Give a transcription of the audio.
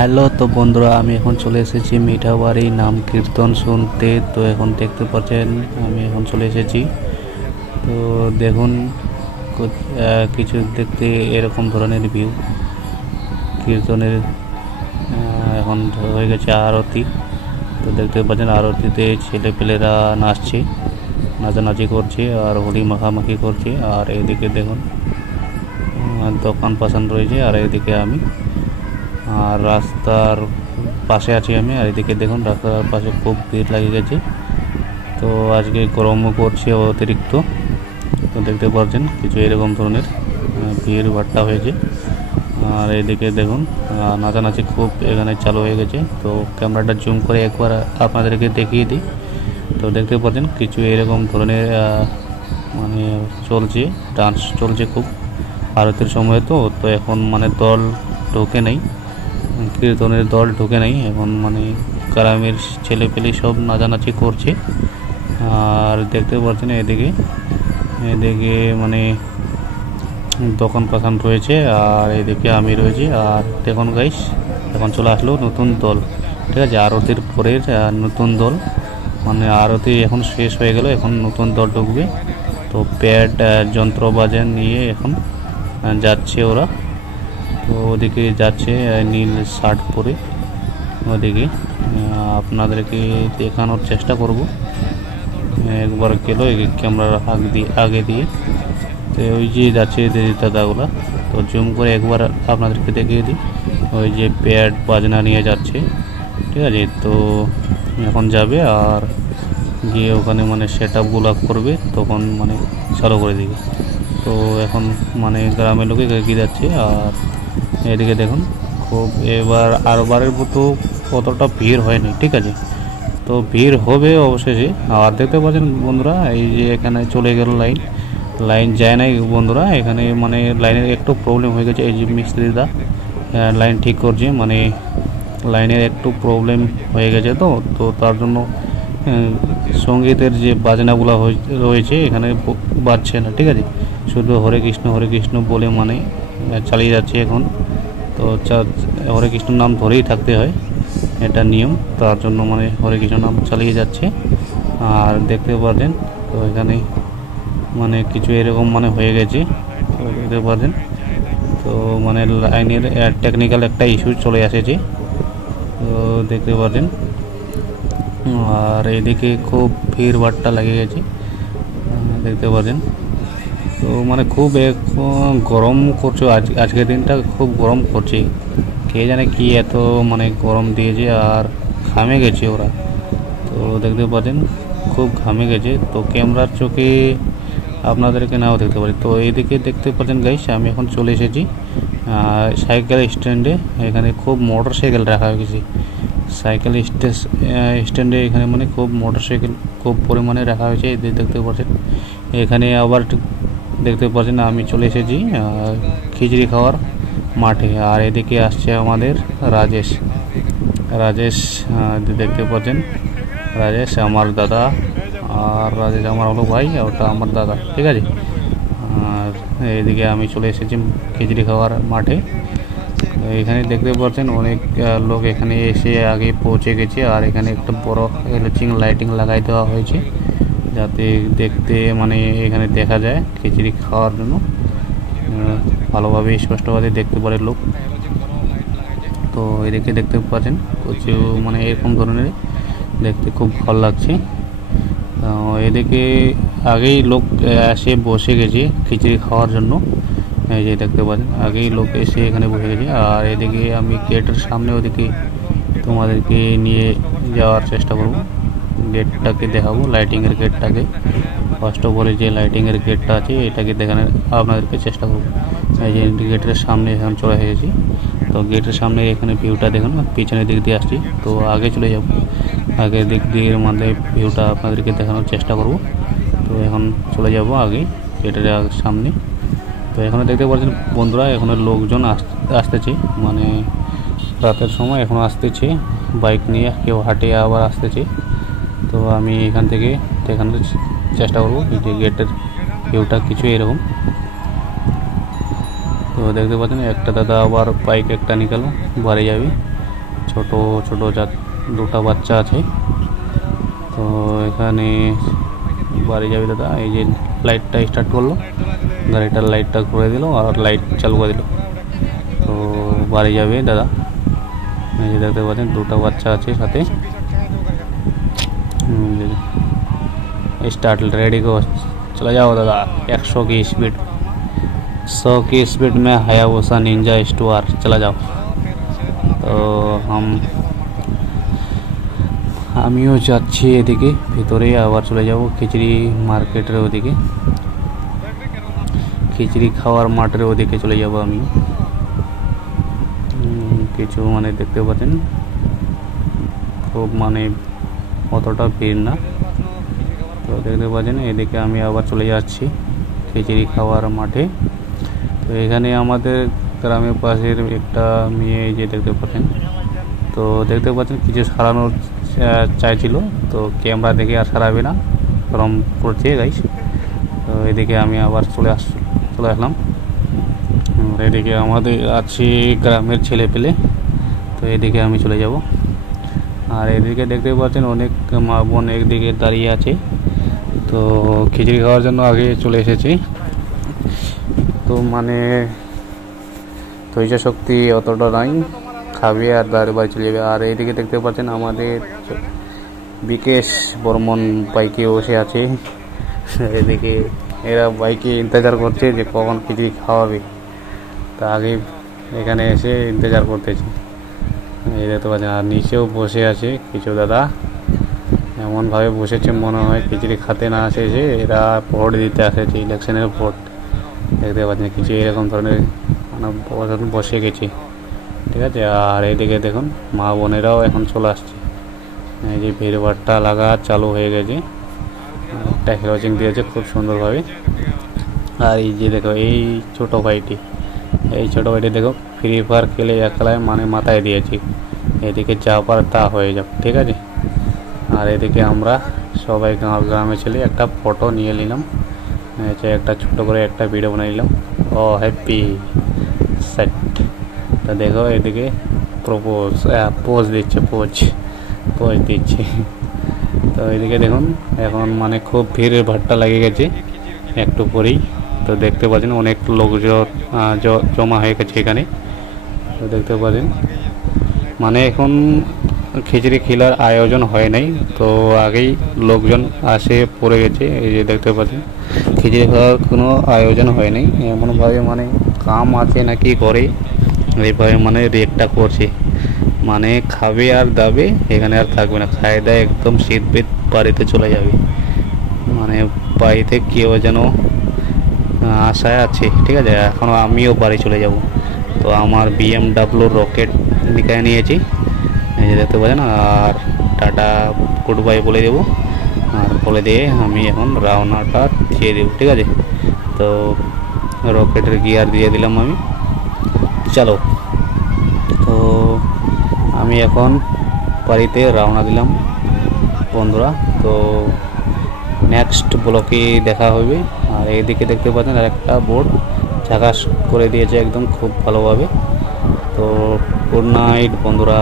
Hello, তো বন্ধুরা আমি এখন চলে এসেছি মিঠাবাড়ি নাম কীর্তন শুনতে। তো এখন দেখতে পাচ্ছেন আমি এখন চলে এসেছি। তো দেখুন কিছু দেখতে এরকম ধরনের ভিউ কীর্তনের। এখন হয়ে গেছে আরতি। তো দেখতে পাচ্ছেন আরতিতে ছেলেপেলেরা নাচছে, নাচানাচি করছে আর হোলি মাখামাখি করছে। আর এদিকে দেখুন দোকান পাশান রয়েছে। আর এদিকে আমি আর রাস্তার পাশে আছি আমি। আর এদিকে দেখুন রাস্তার পাশে খুব ভিড় লাগে গেছে। তো আজকে গরমও করছে অতিরিক্ত। তো দেখতে পাচ্ছেন কিছু এরকম ধরনের ভিড় ভাট্টা হয়েছে। আর এদিকে দেখুন নাচানাচি খুব এখানে চালু হয়ে গেছে। তো ক্যামেরাটা জুম করে একবার আপনাদেরকে দেখিয়ে দিই। তো দেখতে পাচ্ছেন কিছু এরকম ধরনের মানে চলছে, ডান্স চলছে খুব আরতির সময়। তো এখন মানে দল ঢোকে নেই, কীর্তনের দল ঢুকে নেই এখন, মানে গ্রামের ছেলেপেলে সব নাচানাচি করছে। আর দেখতে পাচ্ছেন এদিকে এদিকে মানে দোকান পাখান রয়েছে। আর এদিকে আমি রয়েছি। আর দেখুন গাইস এখন চলে আসলো নতুন দল, ঠিক আছে, আরতির পরের নতুন দল। মানে আরতি এখন শেষ হয়ে গেল, এখন নতুন দল ঢুকবে। তো প্যাড যন্ত্র বাজা নিয়ে এখন যাচ্ছে ওরা। তো ওদিকে যাচ্ছে নীল শার্ট পরে। ওদিকে আপনাদেরকে দেখানোর চেষ্টা করব। একবার গেল ক্যামেরার আগে দিয়ে। তো ওই যে যাচ্ছে দাদাগুলা। তো জুম করে একবার আপনাদেরকে দেখিয়ে দিই। ওই যে প্যাড বাজনা নিয়ে যাচ্ছে, ঠিক আছে। তো এখন যাবে আর গিয়ে ওখানে মানে সেট আপগুলো করবে, তখন মানে চালু করে দিবে। তো এখন মানে গ্রামের লোকে এগিয়ে যাচ্ছে। আর এদিকে দেখুন খুব এবার আরবারের মতো অতটা ভিড় হয়নি, ঠিক আছে। তো ভিড় হবে অবশেষে। আর দেখতে পাচ্ছেন বন্ধুরা এই যে এখানে চলে গেল লাইন যায় নাই বন্ধুরা। এখানে মানে লাইনের একটু প্রবলেম হয়ে গেছে। এই যে মিস্ত্রিরা লাইন ঠিক করছে, মানে লাইনের একটু প্রবলেম হয়ে গেছে। তো তার জন্য সঙ্গীতের যে বাজনাগুলো রয়েছে এখানে বাজছে না, ঠিক আছে। শুধু হরে কৃষ্ণ বলে মানে চালিয়ে যাচ্ছে এখন। তো হরে কৃষ্ণ নাম ধরেই থাকতে হয়, এটা নিয়ম। তার জন্য মানে হরে কৃষ্ণ নাম চালিয়ে যাচ্ছে। আর দেখতে পাচ্ছেন তো এখানে মানে কিছু এরকম মানে হয়ে গেছে। তো দেখতে পাচ্ছেন তো মানে লাইনের টেকনিক্যাল একটা ইস্যু চলে এসেছে। তো দেখতে পাচ্ছেন আর এদিকে খুব ভিড় ভাট্টা লেগে গেছে, দেখতে পাচ্ছেন। তো মানে খুব গরম করছে আজকের দিনটা, খুব গরম করছে। কে জানে কি এত মানে গরম দিয়েছে। আর ঘামে গেছে ওরা। তো দেখতে পাচ্ছেন খুব ঘামে গেছে। তো ক্যামেরার চোখে আপনাদেরকে নাও দেখতে পারি। তো এইদিকে দেখতে পাচ্ছেন গাইস আমি এখন চলে এসেছি সাইকেল স্ট্যান্ডে। এখানে খুব মোটর সাইকেল রাখা হয়ে গেছে সাইকেল স্ট্যান্ডে। এখানে মানে খুব মোটর সাইকেল খুব পরিমাণে রাখা হয়েছে। দেখতে পাচ্ছেন এখানে আবার দেখতে পাচ্ছেন আমি চলে এসেছি খিচুড়ি খাওয়ার মাঠে। আর এদিকে আসছে আমাদের রাজেশ দেখতে পাচ্ছেন রাজেশ আমার দাদা। আর রাজেশ আমার হলো ভাই, ওটা আমার দাদা, ঠিক আছে। আর এদিকে আমি চলে এসেছি খিচুড়ি খাওয়ার মাঠে। এখানে দেখতে পাচ্ছেন অনেক লোক এখানে এসে আগে পৌঁছে গেছে। আর এখানে একটা বড় লাইটিং লাগাই দেওয়া হয়েছে, যাতে দেখতে মানে এখানে দেখা যায় খিচুড়ি খাওয়ার জন্য ভালোভাবে স্পষ্টভাবে দেখতে পারে লোক। তো এদিকে দেখতে পাচ্ছেন কিছু মানে এরকম ধরনের দেখতে খুব ভালো লাগছে। এদিকে আগেই লোক এসে বসে গেছে খিচুড়ি খাওয়ার জন্য। এই যে দেখতে পাচ্ছেন আগেই লোক এসে এখানে বসে গেছে। আর এদিকে আমি গেটের সামনে ওদিকে তোমাদেরকে নিয়ে যাওয়ার চেষ্টা করব, গেটটাকে দেখাবো, লাইটিংয়ের গেটটাকে। ফার্স্ট অফ অল যে লাইটিংয়ের গেটটা আছে এটাকে দেখানোর আপনাদেরকে চেষ্টা করব। এই যে গেটের সামনে এখন চলে এসেছি। তো গেটের সামনে এখানে ভিউটা দেখুন, পিছনের দিক দিয়ে আসছি। তো আগে চলে যাব, আগের দিক দিয়ে মানে ভিউটা আপনাদেরকে দেখানোর চেষ্টা করব। তো এখন চলে যাব আগে গেটের সামনে। তো এখানে দেখতে পাচ্ছেন বন্ধুরা এখানে লোকজন আসতেছে, মানে রাতের সময় এখন আসতেছে বাইক নিয়ে, কেউ হাঁটে আবার আসতেছে। তো আমি এখান থেকে দেখানোর চেষ্টা করব এই যে গেটের ভিউটা কিছু এরকম। তো দেখতে পাচ্ছেন একটা দাদা আবার বাইক একটা নিকালো বাড়ি যাবে। ছোট ছোট দুটা বাচ্চা আছে। তো এখানে বাড়ি যাবে দাদা। এই যে লাইটটা স্টার্ট করলো, গাড়িটার লাইটটা করে দিল আর লাইট চালু করে দিল। তো বাড়ি যাবে দাদা। এই যে দেখতে পাচ্ছেন দুটা বাচ্চা আছে साथे। स्टार्ट रेडी को चला जाओ दादा। 100 की स्पीड, 100 की स्पीड में हायाबुसा निंजा स्टुआर चला जाओ। तो আমিও যাচ্ছি এদিকে ভিতরে, আবার চলে যাব খিচড়ি মার্কেটের ওদিকে, খিচড়ি খাওয়ার মাঠের ওদিকে চলে যাব আমি। কিছু মানে দেখতে পাচ্ছেন খুব মানে অতটা ভিড় না। তো দেখতে পাচ্ছেন এদিকে আমি আবার চলে যাচ্ছি খিচড়ি খাওয়ার মাঠে। তো এখানে আমাদের গ্রামের পাশের একটা মেয়ে যে দেখতে পাচ্ছেন, তো দেখতে পাচ্ছেন কিছু সারানোর চাইছিল, তো ক্যামেরা দেখে আর সারাবে না, গরম করছে গাইস। তো এদিকে আমি আবার চলে আসলাম। এদিকে আমাদের আছে গ্রামের ছেলে পেলে, তো এদিকে আমি চলে যাব। আর এদিকে দেখতে পাচ্ছেন অনেক মা বোন একদিকে দাঁড়িয়ে আছে। তো খিচড়ি খাওয়ার জন্য আগে চলে এসেছি। তো মানে ধৈর্য শক্তি অতটা নাই, খাবে আর বাড়ি চলে যাবে। আর এইদিকে দেখতে পাচ্ছেন আমাদের বিকেশ বর্মন বাইকে বসে আছে। এদিকে এরা বাইকে ইন্তজার করছে যে কখন খিচড়ি খাওয়াবে, তা আগে এখানে এসে ইন্তজার করতেছে। এই দেখতে পাচ্ছেন আর নিচেও বসে আছে কিছু দাদা, এমনভাবে বসেছে মনে হয় খিচড়ি খেতে না এসেছে, এরা ভোট দিতে এসেছে, ইলেকশনের ভোট। দেখতে পাচ্ছেন কিছু এরকম ধরনের মানে বসে গেছে, ঠিক আছে। আর এইদিকে দেখুন মা বোনেরাও এখন চলে আসছে। এই যে ভিড়ভাড়টা লাগা চালু হয়ে গেছে, একটা হিরোজিং দিয়েছে খুব সুন্দরভাবে। আর এই যে দেখো এই ছোট ভাইটি দেখো ফ্রি ফায়ার খেলে একলায় মানে মাথায় দিয়েছি, এদিকে যা পার তা হয়ে যাক, ঠিক আছে। আর এদিকে আমরা সবাই গ্রামে ছেলে একটা ফটো নিয়ে নিলাম, একটা ছোট করে একটা ভিডিও বানিয়ে নিলাম। ও হ্যাপি সেট। তো দেখো এদিকে পোজ দিচ্ছে। তো এদিকে দেখুন এখন মানে খুব ভিড়ের ভাট্টা লেগে গেছে একটু পরেই। তো দেখতে পাচ্ছেন অনেক লোকজন জমা হয়ে গেছে এখানে। তো দেখতে পাচ্ছেন মানে এখন খিচড়ি খেলার আয়োজন হয় নাই, তো আগেই লোকজন আসে পড়ে গেছে। এই যে দেখতে পাচ্ছেন খিচড়ি খাওয়ার কোনো আয়োজন হয় নাই, এমনভাবে মানে কাম আছে নাকি করে এইভাবে মানে রেটটা করছে, মানে খাবে আর দাবে, এখানে আর থাকবে না, খায় দায় একদম শীত বেদ বাড়িতে চলে যাবে। মানে বাড়িতে কেউ যেন আশায় আছে, ঠিক আছে। এখন আমিও বাড়ি চলে যাব। তো আমার BMW রকেট নিকায় নিয়েছি, এই যে দেখতে পাচ্ছেন। আর টাটা গুড বাই বলে দেবো, আর বলে দিয়ে আমি এখন রওনাটা দিয়ে দেবো, ঠিক আছে। তো রকেটের গিয়ার দিয়ে দিলাম আমি, চলো। তো আমি এখন বাড়িতে রওনা দিলাম বন্ধুরা। তো নেক্সট ব্লকে দেখা হবে। আর এইদিকে দেখতে পাচ্ছেন আর একটা বোর্ড ঝাঁকাশ করে দিয়েছে একদম খুব ভালোভাবে। তো গুড নাইট বন্ধুরা।